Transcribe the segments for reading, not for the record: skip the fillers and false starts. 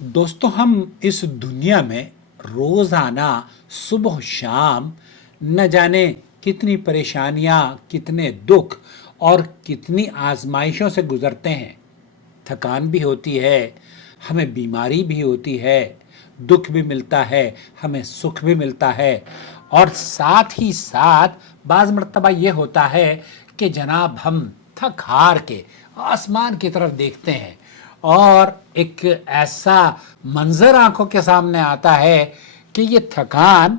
दोस्तों, हम इस दुनिया में रोज़ाना सुबह शाम न जाने कितनी परेशानियां, कितने दुख और कितनी आजमाइशों से गुजरते हैं। थकान भी होती है, हमें बीमारी भी होती है, दुख भी मिलता है, हमें सुख भी मिलता है। और साथ ही साथ बाज़ मर्तबा ये होता है कि जनाब हम थक हार के आसमान की तरफ देखते हैं और एक ऐसा मंजर आंखों के सामने आता है कि ये थकान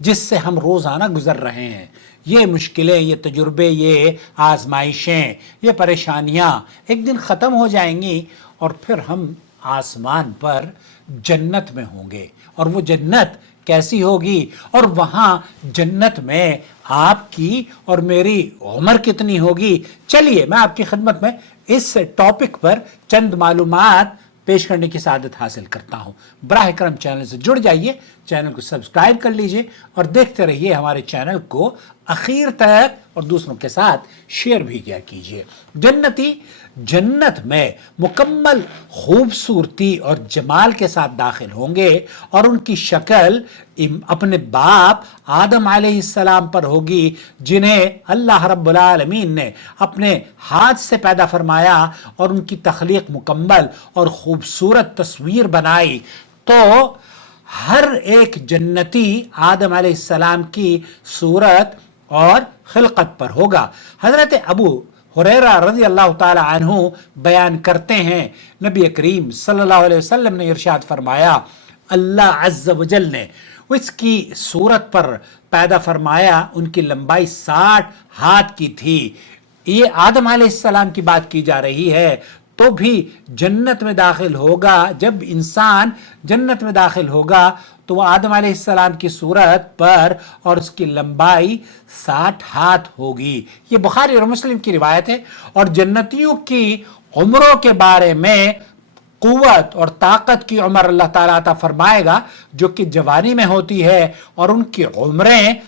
जिससे हम रोज़ाना गुजर रहे हैं, ये मुश्किलें, ये तजुर्बे, ये आजमाइशें, ये परेशानियां एक दिन ख़त्म हो जाएंगी और फिर हम आसमान पर जन्नत में होंगे। और वो जन्नत कैसी होगी और वहाँ जन्नत में आपकी और मेरी उम्र कितनी होगी। चलिए मैं आपकी खिदमत में इस टॉपिक पर चंद मालूमात पेश करने की सादत हासिल करता हूँ। बराह करम चैनल से जुड़ जाइए, चैनल को सब्सक्राइब कर लीजिए और देखते रहिए हमारे चैनल को आखिर तक और दूसरों के साथ शेयर भी किया कीजिए। जन्नती जन्नत में मुकम्मल खूबसूरती और जमाल के साथ दाखिल होंगे और उनकी शक्ल अपने बाप आदम अलैहिस्सलाम पर होगी, जिन्हें अल्लाह रब्बुल आलमीन ने अपने हाथ से पैदा फरमाया और उनकी तख्लीक मुकम्मल और खूबसूरत तस्वीर बनाई। तो हर एक जन्नती आदम अलैहिस्सलाम की सूरत और खिलकत पर होगा। हजरत अबू हुरैरा रज़ी अल्लाह ताला अन्हु बयान करते हैं, नबी करीम सल्लल्लाहु अलैहि वसल्लम ने इरशाद फरमाया, अल्लाह अज़्ज़ वजल ने इसकी सूरत पर पैदा फरमाया, उनकी लंबाई 60 हाथ की थी। ये आदम अलैहिस्सलाम की बात की जा रही है। तो भी जन्नत में दाखिल होगा, जब इंसान जन्नत में दाखिल होगा तो वह आदम अलैहिस्सलाम की सूरत पर और उसकी लंबाई 60 हाथ होगी। ये बुखारी और मुस्लिम की रिवायत है। और जन्नतियों की उम्रों के बारे में कुव्वत और ताकत की उम्र अल्लाह ताला अता फरमाएगा, जो कि जवानी में होती है, और उनकी उम्रें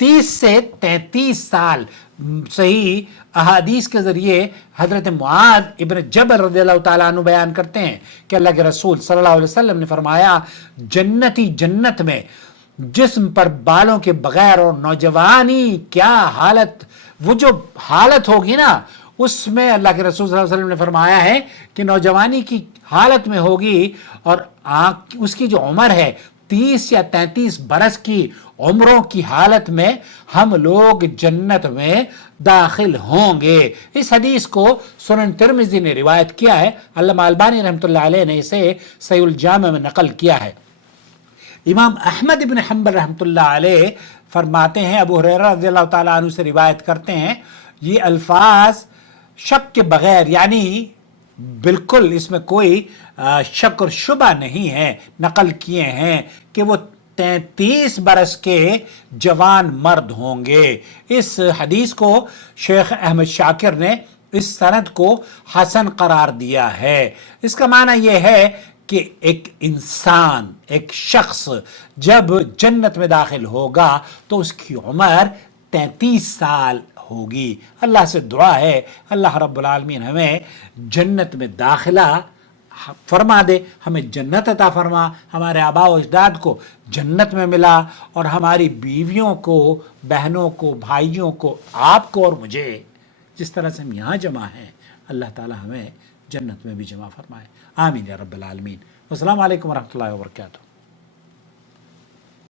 30 से 33 साल। सही अहादीस के जरिए हजरत मुआज इब्न जबल रज़ियल्लाहु ताला अन्हु बयान करते हैं कि अल्लाह के रसूल सल्लल्लाहु अलैहि वसल्लम ने फरमाया, जन्नती जन्नत में जिस्म पर बालों के बगैर और नौजवानी क्या हालत, वो जो हालत होगी ना, उसमें अल्लाह के रसूल सल्लल्लाहु अलैहि वसल्लम ने फरमाया है कि नौजवानी की हालत में होगी। और उसकी जो उम्र है 30 या 33 बरस की उम्रों की हालत में हम लोग जन्नत में दाखिल होंगे। इस हदीस को सुनन तिर्मिज़ी ने रिवायत किया है। अल्लामा अलबानी रहमतुल्लाह अलैह ने इसे सहीहुल जामे में नकल किया है। इमाम अहमद इब्न हंबल रहमतुल्लाह अलैह फरमाते हैं, अबू हुरैरा रज़ियल्लाहु ताला अन्हु से रिवायत करते हैं, ये अल्फाज शक के बगैर, यानी बिल्कुल इसमें कोई शक और शुबा नहीं है, नकल किए हैं कि वो 33 बरस के जवान मर्द होंगे। इस हदीस को शेख अहमद शाकिर ने इस सनद को हसन करार दिया है। इसका माना यह है कि एक इंसान, एक शख्स जब जन्नत में दाखिल होगा तो उसकी उम्र 33 साल होगी। अल्लाह से दुआ है, अल्लाह रब्बुल आलमीन हमें जन्नत में दाखिला फरमा दे, हमें जन्नत अता फरमा। हमारे आबा व अजदाद को जन्नत में मिला और हमारी बीवियों को, बहनों को, भाइयों को, आपको और मुझे, जिस तरह से हम यहाँ जमा हैं, अल्लाह ताला हमें जन्नत में भी जमा फरमाए। आमीन या रब्बल आलमीन। अस्सलामु अलैकुम व रहमतुल्लाहि व बरकातुहू।